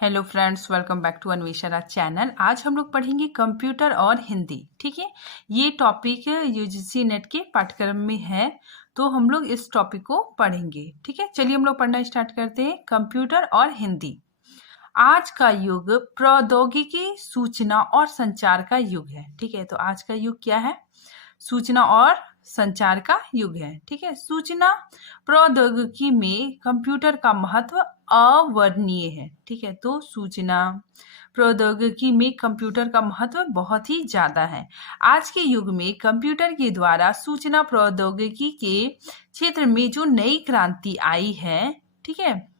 Hello friends, welcome back to Anvesha channel. आज हम लोग पढ़ेंगे कंप्यूटर और हिंदी। ठीक है, ये टॉपिक यूजीसी नेट के पाठ्यक्रम में है, तो हम लोग इस टॉपिक को पढ़ेंगे। ठीक है, चलिए हम लोग पढ़ना स्टार्ट करते हैं। कंप्यूटर और हिंदी। आज का युग प्रौद्योगिकी, सूचना और संचार का युग है। ठीक है, तो आज का युग क्या है? सूचना और संचार का युग है। ठीक है, सूचना प्रौद्योगिकी में कंप्यूटर का महत्व अवर्णनीय है। ठीक है, तो सूचना प्रौद्योगिकी में कंप्यूटर का महत्व बहुत ही ज्यादा है। आज के युग में कंप्यूटर के द्वारा सूचना प्रौद्योगिकी के क्षेत्र में जो नई क्रांति आई है, ठीक है,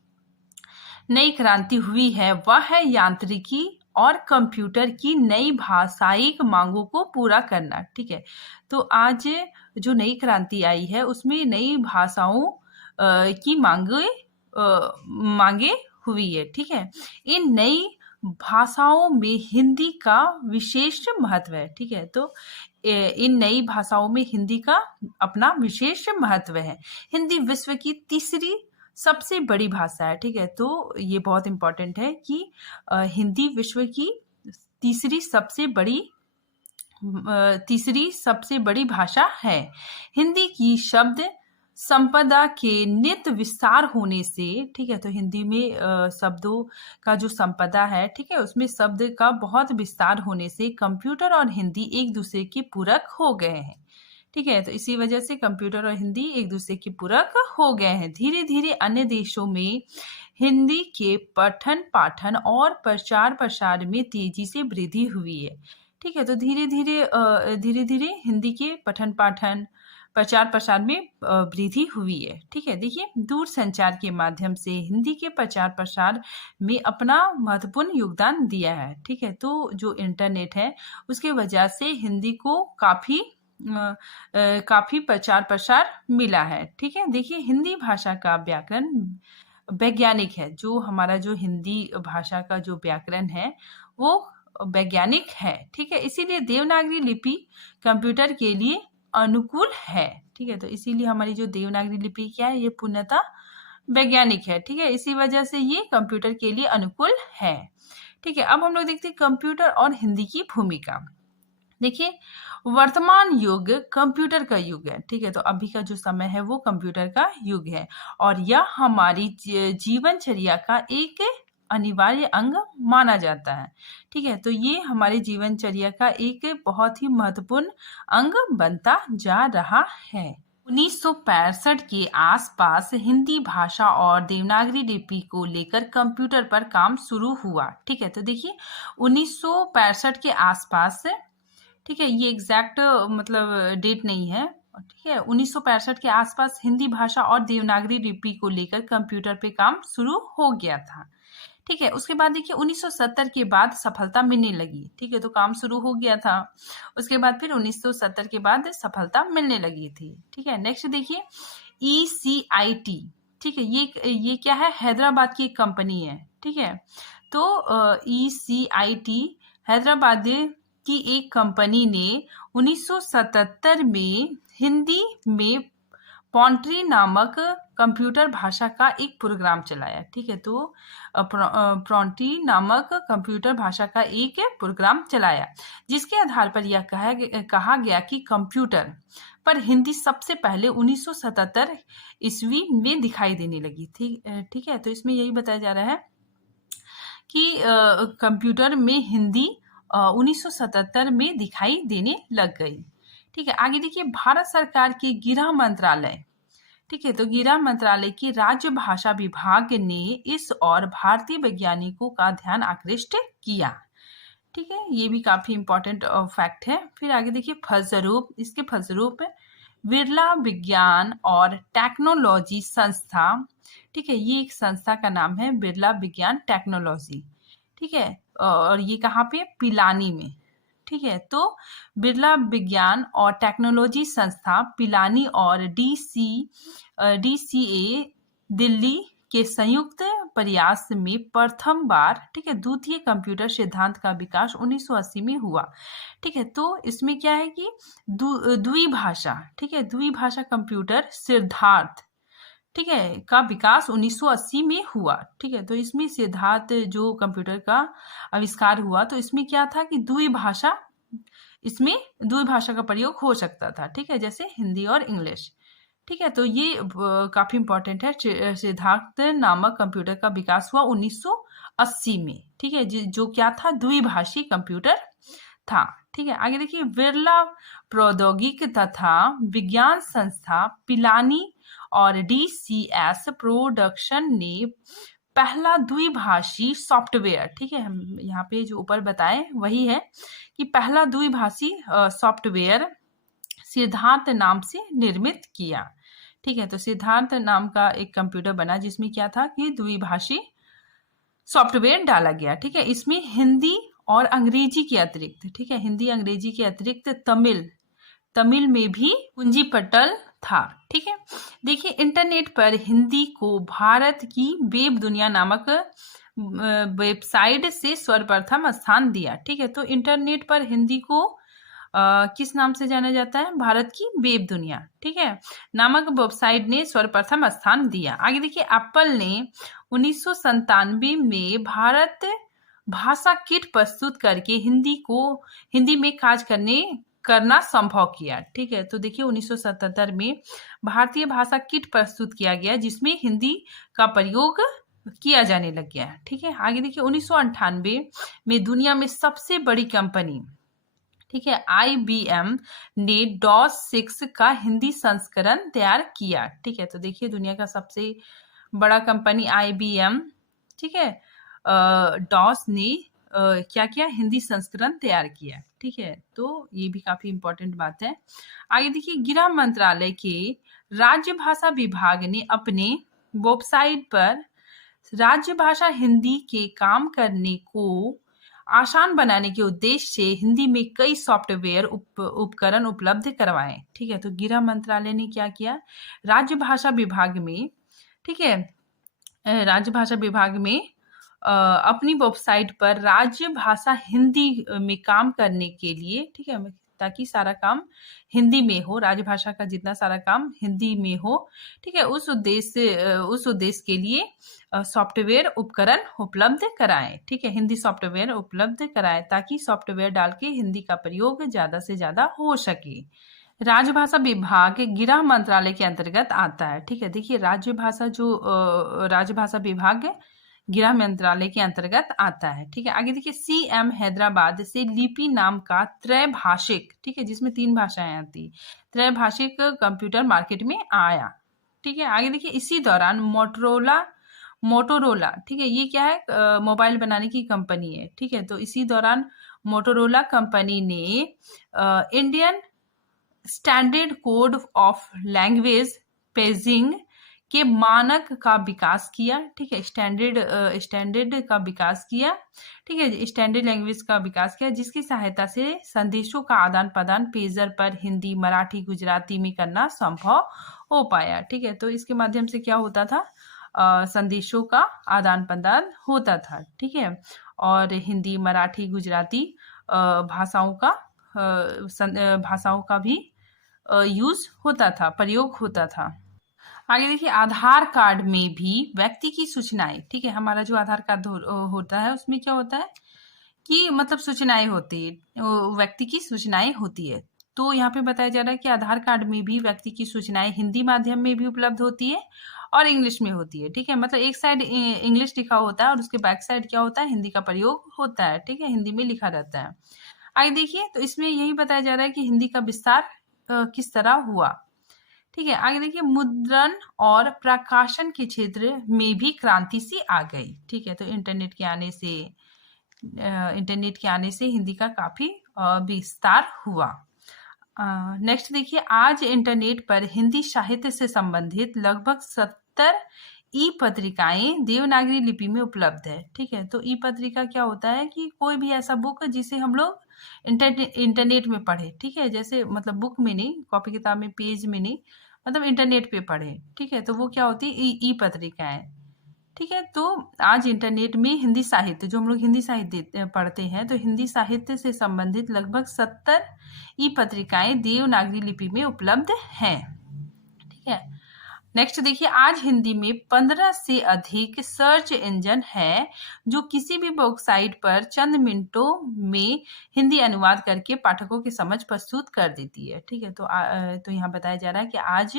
नई क्रांति हुई है, वह है यांत्रिकी और कंप्यूटर की नई भाषाई मांगों को पूरा करना। ठीक है, तो आज जो नई क्रांति आई है उसमें नई भाषाओं की मांगे हुई है। ठीक है, इन नई भाषाओं में हिंदी का विशेष महत्व है। ठीक है, तो इन नई भाषाओं में हिंदी का अपना विशेष महत्व है। हिंदी विश्व की तीसरी सबसे बड़ी भाषा है। ठीक है, तो ये बहुत इंपॉर्टेंट है कि हिंदी विश्व की तीसरी सबसे बड़ी भाषा है। हिंदी की शब्द संपदा के नित विस्तार होने से, ठीक है, तो हिंदी में शब्दों का जो संपदा है, ठीक है, उसमें शब्द का बहुत विस्तार होने से कंप्यूटर और हिंदी एक दूसरे के पूरक हो गए हैं। ठीक है, तो इसी वजह से कंप्यूटर और हिंदी एक दूसरे के पूरक हो गए हैं। धीरे धीरे अन्य देशों में हिंदी के पठन पाठन और प्रचार प्रसार में तेजी से वृद्धि हुई है। ठीक है, तो धीरे धीरे हिंदी के पठन पाठन प्रचार प्रसार में वृद्धि हुई है। ठीक है, देखिए, दूर संचार के माध्यम से हिंदी के प्रचार प्रसार में अपना महत्वपूर्ण योगदान दिया है। ठीक है, तो जो इंटरनेट है उसके वजह से हिंदी को काफी प्रचार प्रसार मिला है। ठीक है, देखिए, हिंदी भाषा का व्याकरण वैज्ञानिक है। जो हमारा जो हिंदी भाषा का जो व्याकरण है वो वैज्ञानिक है। ठीक है, इसीलिए देवनागरी लिपि कंप्यूटर के लिए अनुकूल है। ठीक है, तो इसीलिए हमारी जो देवनागरी लिपि क्या है, ये पूर्णतः वैज्ञानिक है। ठीक है, इसी वजह से ये कंप्यूटर के लिए अनुकूल है। ठीक है, अब हम लोग देखते हैं कंप्यूटर और हिंदी की भूमिका। देखिए, वर्तमान युग कंप्यूटर का युग है। ठीक है, तो अभी का जो समय है वो कंप्यूटर का युग है और यह हमारी जीवनचर्या का एक अनिवार्य अंग माना जाता है। ठीक है, तो ये हमारे जीवनचर्या का एक बहुत ही महत्वपूर्ण अंग बनता जा रहा है। 1965 के आसपास हिंदी भाषा और देवनागरी लिपि को लेकर कंप्यूटर पर काम शुरू हुआ। ठीक है, तो देखिए, 1965 के आसपास, ठीक है, ये एग्जैक्ट मतलब डेट नहीं है। ठीक है, 1965 के आसपास हिंदी भाषा और देवनागरी लिपि को लेकर कंप्यूटर पे काम शुरू हो गया था। ठीक है, उसके बाद देखिए 1970 के बाद सफलता मिलने लगी। ठीक है, तो काम शुरू हो गया था, उसके बाद फिर 1970 के बाद सफलता मिलने लगी थी। ठीक है, नेक्स्ट देखिए ECIT। ठीक है, ये क्या है? हैदराबाद की एक कंपनी है। ठीक है, तो ECIT हैदराबाद की एक कंपनी ने 1977 में हिंदी में पॉन्ट्री नामक कंप्यूटर भाषा का एक प्रोग्राम चलाया। ठीक है, तो प्रॉन्ट्री नामक कंप्यूटर भाषा का एक प्रोग्राम चलाया, जिसके आधार पर यह कहा गया कि कंप्यूटर पर हिंदी सबसे पहले 1977 ईस्वी में दिखाई देने लगी थी। ठीक है, तो इसमें यही बताया जा रहा है कि कंप्यूटर में हिंदी 1977 में दिखाई देने लग गई। ठीक है, आगे देखिए, भारत सरकार के गृह मंत्रालय, ठीक है, तो गृह मंत्रालय की राज्य भाषा विभाग ने इस और भारतीय वैज्ञानिकों का ध्यान आकृष्ट किया। ठीक है, ये भी काफी इंपॉर्टेंट फैक्ट है। फिर आगे देखिए, इसके फलस्वरूप बिरला विज्ञान और टेक्नोलॉजी संस्था, ठीक है, ये एक संस्था का नाम है बिरला विज्ञान टेक्नोलॉजी। ठीक है, और ये कहाँ पे? पिलानी में। ठीक है, तो बिरला विज्ञान और टेक्नोलॉजी संस्था पिलानी और DCA दिल्ली के संयुक्त प्रयास में प्रथम बार, ठीक है, द्वितीय कंप्यूटर सिद्धांत का विकास 1980 में हुआ। ठीक है, तो इसमें क्या है कि द्विभाषा, ठीक है, द्विभाषा कंप्यूटर सिद्धांत, ठीक है, का विकास 1980 में हुआ। ठीक है, तो इसमें सिद्धार्थ जो कंप्यूटर का आविष्कार हुआ, तो इसमें क्या था कि द्विभाषा, इसमें द्विभाषा का प्रयोग हो सकता था। ठीक है, जैसे हिंदी और इंग्लिश। ठीक है, तो ये काफी इंपॉर्टेंट है। सिद्धार्थ नामक कंप्यूटर का विकास हुआ 1980 में। ठीक है, जो क्या था, द्विभाषी कंप्यूटर था। ठीक है, आगे देखिए, बिरला प्रौद्योगिक तथा विज्ञान संस्था पिलानी और डीसीएस प्रोडक्शन ने पहला द्विभाषी सॉफ्टवेयर, ठीक है, हम यहाँ पे जो ऊपर बताए वही है कि पहला द्विभाषी सॉफ्टवेयर सिद्धार्थ नाम से निर्मित किया। ठीक है, तो सिद्धार्थ नाम का एक कंप्यूटर बना जिसमें क्या था कि द्विभाषी सॉफ्टवेयर डाला गया। ठीक है, इसमें हिंदी और अंग्रेजी के अतिरिक्त, ठीक है, हिंदी अंग्रेजी के अतिरिक्त तमिल में भी कुंजी पटल था। ठीक है, देखिए, इंटरनेट पर हिंदी को भारत की वेब दुनिया नामक वेबसाइट से सर्वप्रथम स्थान दिया। ठीक है, तो इंटरनेट पर हिंदी को किस नाम से जाना जाता है, भारत की वेब दुनिया, ठीक है, नामक वेबसाइट ने सर्वप्रथम स्थान दिया। आगे देखिए, एप्पल ने 1997 में भारत भाषा किट प्रस्तुत करके हिंदी में काज करना संभव किया। ठीक है, तो देखिए 1977 में भारतीय भाषा किट प्रस्तुत किया गया जिसमें हिंदी का प्रयोग किया जाने लग गया। ठीक है, आगे देखिए 1998 में दुनिया में सबसे बड़ी कंपनी, ठीक है, IBM ने डॉस 6 का हिंदी संस्करण तैयार किया। ठीक है, तो देखिए दुनिया का सबसे बड़ा कंपनी IBM, ठीक है, डॉस ने क्या किया, हिंदी संस्करण तैयार किया। ठीक है, तो ये भी काफी इंपॉर्टेंट बात है। आगे देखिए, गृह मंत्रालय के राज्य भाषा विभाग ने अपने वेबसाइट पर राज्य भाषा हिंदी के काम करने को आसान बनाने के उद्देश्य से हिंदी में कई सॉफ्टवेयर उपकरण उपलब्ध करवाए। ठीक है, तो गृह मंत्रालय ने क्या किया, राज्य भाषा विभाग में, ठीक है, राज्य भाषा विभाग में अपनी वेबसाइट पर राज्य भाषा हिंदी में काम करने के लिए, ठीक है, ताकि सारा काम हिंदी में हो, राजभाषा का जितना सारा काम हिंदी में हो। ठीक है, उस उद्देश्य के लिए सॉफ्टवेयर उपकरण उपलब्ध कराएं। ठीक है, हिंदी सॉफ्टवेयर उपलब्ध कराएं ताकि सॉफ्टवेयर डाल के हिंदी का प्रयोग ज्यादा से ज्यादा हो सके। राजभाषा विभाग गृह मंत्रालय के अंतर्गत आता है। ठीक है, देखिए राजभाषा विभाग गृह मंत्रालय के अंतर्गत आता है। ठीक है, आगे देखिए, CM हैदराबाद से लिपि नाम का त्रैभाषिक, ठीक है, जिसमें 3 भाषाएं आती, त्रैभाषिक कंप्यूटर मार्केट में आया। ठीक है, आगे देखिए, इसी दौरान मोटोरोला, ठीक है, ये क्या है, मोबाइल बनाने की कंपनी है। ठीक है, तो इसी दौरान मोटोरोला कंपनी ने Indian standard code of language paging के मानक का विकास किया। ठीक है, स्टैंडर्ड का विकास किया। ठीक है, स्टैंडर्ड लैंग्वेज का विकास किया जिसकी सहायता से संदेशों का आदान प्रदान पेजर पर हिंदी, मराठी, गुजराती में करना संभव हो पाया। ठीक है, तो इसके माध्यम से क्या होता था, संदेशों का आदान प्रदान होता था। ठीक है, और हिंदी, मराठी, गुजराती भाषाओं का भी यूज होता था, प्रयोग होता था। आगे देखिए, आधार कार्ड में भी व्यक्ति की सूचनाएं, ठीक है, हमारा जो आधार कार्ड होता है उसमें क्या होता है कि मतलब सूचनाएं होती है, व्यक्ति की सूचनाएं होती है। तो यहाँ पे बताया जा रहा है कि आधार कार्ड में भी व्यक्ति की सूचनाएं हिंदी माध्यम में भी उपलब्ध होती है और इंग्लिश में होती है। ठीक है, मतलब एक साइड इंग्लिश लिखा होता है और उसके बैक साइड क्या होता है, हिंदी का प्रयोग होता है। ठीक है, हिंदी में लिखा रहता है। आगे देखिए, तो इसमें यही बताया जा रहा है कि हिंदी का विस्तार किस तरह हुआ। ठीक है, आगे देखिए, मुद्रण और प्रकाशन के क्षेत्र में भी क्रांति सी आ गई। ठीक है, तो इंटरनेट के आने से हिंदी का काफी विस्तार हुआ। नेक्स्ट देखिए, आज इंटरनेट पर हिंदी साहित्य से संबंधित लगभग 70 ई पत्रिकाएं देवनागरी लिपि में उपलब्ध है। ठीक है, तो ई पत्रिका क्या होता है कि कोई भी ऐसा बुक जिसे हम लोग इंटरनेट में पढ़े। ठीक है, जैसे मतलब बुक में नहीं, कॉपी किताब में, पेज में नहीं, मतलब इंटरनेट पे पढ़े। ठीक है, तो वो क्या होती है, ई पत्रिकाएं। ठीक है, तो आज इंटरनेट में हिंदी साहित्य, जो हम लोग हिंदी साहित्य पढ़ते हैं, तो हिंदी साहित्य से संबंधित लगभग 70 ई पत्रिकाएं देवनागरी लिपि में उपलब्ध हैं। ठीक है, नेक्स्ट देखिए, आज हिंदी में 15 से अधिक सर्च इंजन है जो किसी भी वेबसाइट पर चंद मिनटों में हिंदी अनुवाद करके पाठकों की समझ प्रस्तुत कर देती है। ठीक है, तो यहाँ बताया जा रहा है कि आज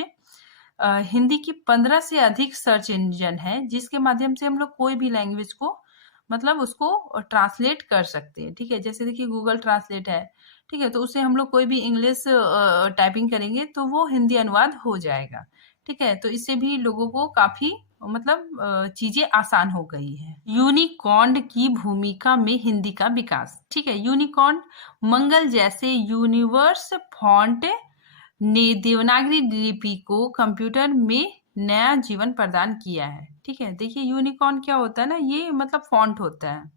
हिंदी की 15 से अधिक सर्च इंजन है जिसके माध्यम से हम लोग कोई भी लैंग्वेज को मतलब उसको ट्रांसलेट कर सकते हैं। ठीक है, जैसे देखिए गूगल ट्रांसलेट है। ठीक है, तो उससे हम लोग कोई भी इंग्लिश टाइपिंग करेंगे तो वो हिंदी अनुवाद हो जाएगा। ठीक है, तो इससे भी लोगों को काफी मतलब चीजें आसान हो गई है। यूनिकॉर्न की भूमिका में हिंदी का विकास। ठीक है, यूनिकॉर्न मंगल जैसे यूनिवर्स फॉन्ट ने देवनागरी लिपि को कंप्यूटर में नया जीवन प्रदान किया है। ठीक है, देखिए यूनिकॉर्न क्या होता है ना, ये मतलब फॉन्ट होता है।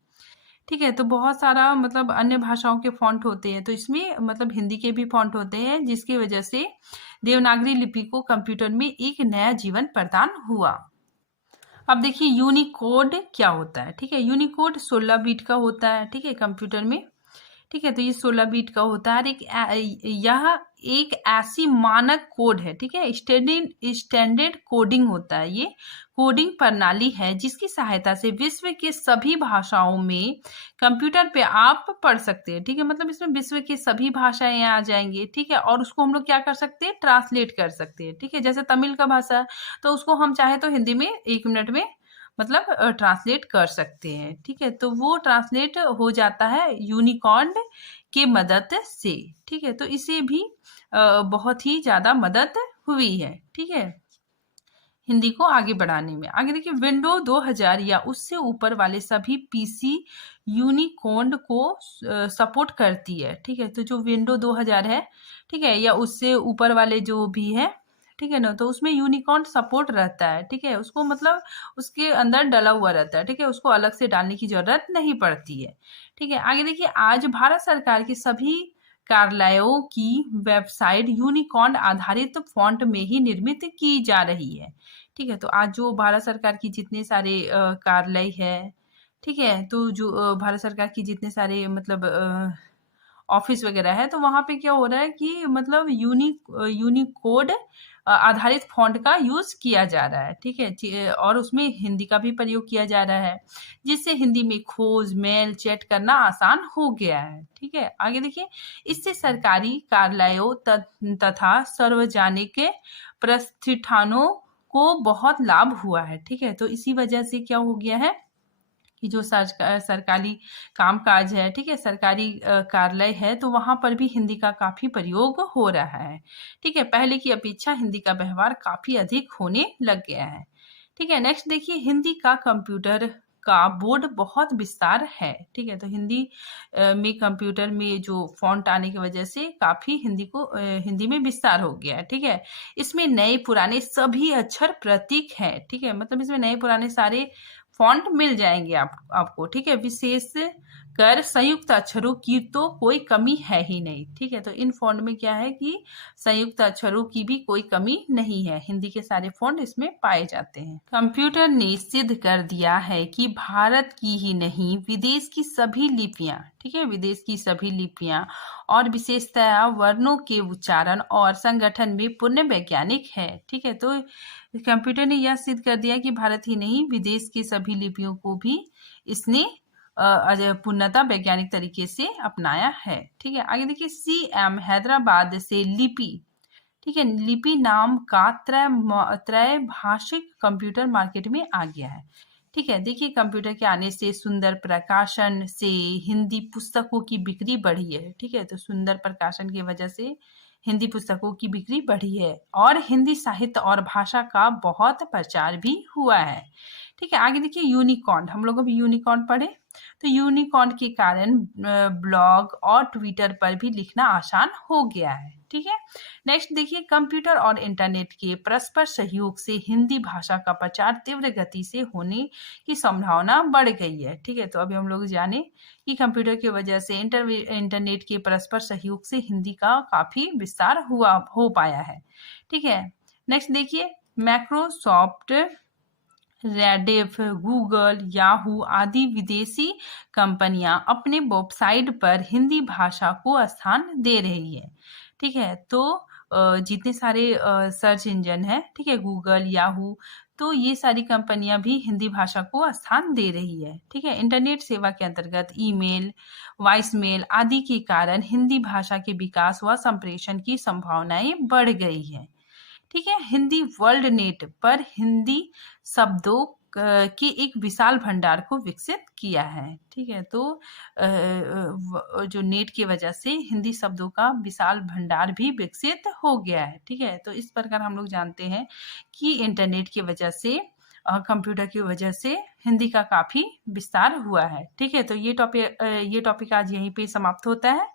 ठीक है, तो बहुत सारा मतलब अन्य भाषाओं के फॉन्ट होते हैं, तो इसमें मतलब हिंदी के भी फॉन्ट होते हैं जिसकी वजह से देवनागरी लिपि को कंप्यूटर में एक नया जीवन प्रदान हुआ। अब देखिए यूनिकोड क्या होता है। ठीक है, यूनिकोड 16 बीट का होता है। ठीक है, कंप्यूटर में। ठीक है, तो ये 16 बीट का होता है। यह एक ऐसी मानक कोड है। ठीक है, स्टैंडर्ड कोडिंग होता है। ये कोडिंग प्रणाली है जिसकी सहायता से विश्व के सभी भाषाओं में कंप्यूटर पे आप पढ़ सकते हैं। ठीक है, मतलब इसमें विश्व की सभी भाषाएं आ जाएंगी। ठीक है, और उसको हम लोग क्या कर सकते हैं, ट्रांसलेट कर सकते हैं। ठीक है, जैसे तमिल का भाषा है तो उसको हम चाहे तो हिंदी में 1 मिनट में मतलब ट्रांसलेट कर सकते हैं। ठीक है, तो वो ट्रांसलेट हो जाता है यूनिकॉर्न के मदद से। ठीक है, तो इसे भी बहुत ही ज्यादा मदद हुई है। ठीक है, हिंदी को आगे बढ़ाने में। आगे देखिए, विंडो 2000 या उससे ऊपर वाले सभी पीसी यूनिकोड को सपोर्ट करती है। ठीक है, तो जो विंडो 2000 है, ठीक है, या उससे ऊपर वाले जो भी है, ठीक है ना, तो उसमें यूनिकॉर्न सपोर्ट रहता है। ठीक है, उसको मतलब उसके अंदर डला हुआ रहता है। ठीक है, उसको अलग से डालने की जरूरत नहीं पड़ती है। ठीक है, आगे देखिए, आज भारत सरकार की सभी कार्यालयों की वेबसाइट यूनिकॉर्न आधारित फॉन्ट में ही निर्मित की जा रही है। ठीक है, तो आज जो भारत सरकार की जितने सारे कार्यालय है, ठीक है, तो जो भारत सरकार की जितने सारे मतलब ऑफिस वगैरह है, तो वहां पे क्या हो रहा है कि मतलब यूनिकोड आधारित फॉन्ट का यूज किया जा रहा है। ठीक है, और उसमें हिंदी का भी प्रयोग किया जा रहा है जिससे हिंदी में खोज, मेल, चैट करना आसान हो गया है। ठीक है, आगे देखिए, इससे सरकारी कार्यालयों तथा सार्वजनिक प्रतिष्ठानों को बहुत लाभ हुआ है। ठीक है, तो इसी वजह से क्या हो गया है कि जो सरकारी कामकाज है, ठीक है, सरकारी कार्यालय है, तो वहां पर भी हिंदी का काफी प्रयोग हो रहा है। ठीक है, पहले की अपेक्षा हिंदी का व्यवहार काफी अधिक होने लग गया है। ठीक है, नेक्स्ट देखिए, हिंदी का कंप्यूटर का बोर्ड बहुत विस्तार है। ठीक है, तो हिंदी में कंप्यूटर में जो फॉन्ट आने की वजह से काफी हिंदी में विस्तार हो गया है। ठीक है, इसमें नए पुराने सभी अक्षर प्रतीक है। ठीक है, मतलब इसमें नए पुराने सारे फॉन्ट मिल जाएंगे आपको। ठीक है, विशेष कर संयुक्त अक्षरों की तो कोई कमी है ही नहीं। ठीक है, तो इन फॉन्ट में क्या है कि संयुक्त अक्षरों की भी कोई कमी नहीं है। हिंदी के सारे फॉन्ट इसमें पाए जाते हैं। कंप्यूटर ने सिद्ध कर दिया है कि भारत की ही नहीं, विदेश की सभी लिपियां, ठीक है, विदेश की सभी लिपियां और विशेषतया वर्णों के उच्चारण और संगठन में पूर्ण वैज्ञानिक है। ठीक है, तो कंप्यूटर ने यह सिद्ध कर दिया कि भारत ही नहीं, विदेश की सभी लिपियों को भी इसने पूर्णतः वैज्ञानिक तरीके से अपनाया है। ठीक है, आगे देखिए, CM हैदराबाद से लिपि, ठीक है, लिपि नाम का त्रैभाषिक कंप्यूटर मार्केट में आ गया है। ठीक है, देखिए कंप्यूटर के आने से सुंदर प्रकाशन से हिंदी पुस्तकों की बिक्री बढ़ी है। ठीक है, तो सुंदर प्रकाशन की वजह से हिंदी पुस्तकों की बिक्री बढ़ी है और हिंदी साहित्य और भाषा का बहुत प्रचार भी हुआ है। ठीक है, आगे देखिए, यूनिकॉर्न, हम लोग अभी यूनिकॉर्न पढ़े, तो यूनिकॉर्न के कारण ब्लॉग और ट्विटर पर भी लिखना आसान हो गया है। ठीक है, नेक्स्ट देखिए, कंप्यूटर और इंटरनेट के परस्पर सहयोग से हिंदी भाषा का प्रचार तीव्र गति से होने की संभावना बढ़ गई है। ठीक है, तो अभी हम लोग जाने कि कंप्यूटर की वजह से इंटरनेट के परस्पर सहयोग से हिंदी का काफी विस्तार हो पाया है। ठीक है, नेक्स्ट देखिए, माइक्रोसॉफ्ट, रेडिफ, गूगल, याहू आदि विदेशी कंपनियां अपने वेबसाइट पर हिंदी भाषा को स्थान दे रही है। ठीक है, तो जितने सारे सर्च इंजन है, ठीक है, गूगल, याहू, तो ये सारी कंपनियां भी हिंदी भाषा को स्थान दे रही है, ठीक है। इंटरनेट सेवा के अंतर्गत ईमेल, वॉइस मेल आदि के कारण हिंदी भाषा के विकास व संप्रेषण की संभावनाएं बढ़ गई है, ठीक है। हिंदी वर्ल्ड नेट पर हिंदी शब्दों के एक विशाल भंडार को विकसित किया है, ठीक है। तो जो नेट की वजह से हिंदी शब्दों का विशाल भंडार भी विकसित हो गया है, ठीक है। तो इस प्रकार हम लोग जानते हैं कि इंटरनेट की वजह से, कंप्यूटर की वजह से हिंदी का काफी विस्तार हुआ है, ठीक है। तो ये टॉपिक आज यहीं पे समाप्त होता है।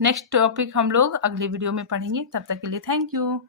नेक्स्ट टॉपिक हम लोग अगले वीडियो में पढ़ेंगे। तब तक के लिए थैंक यू।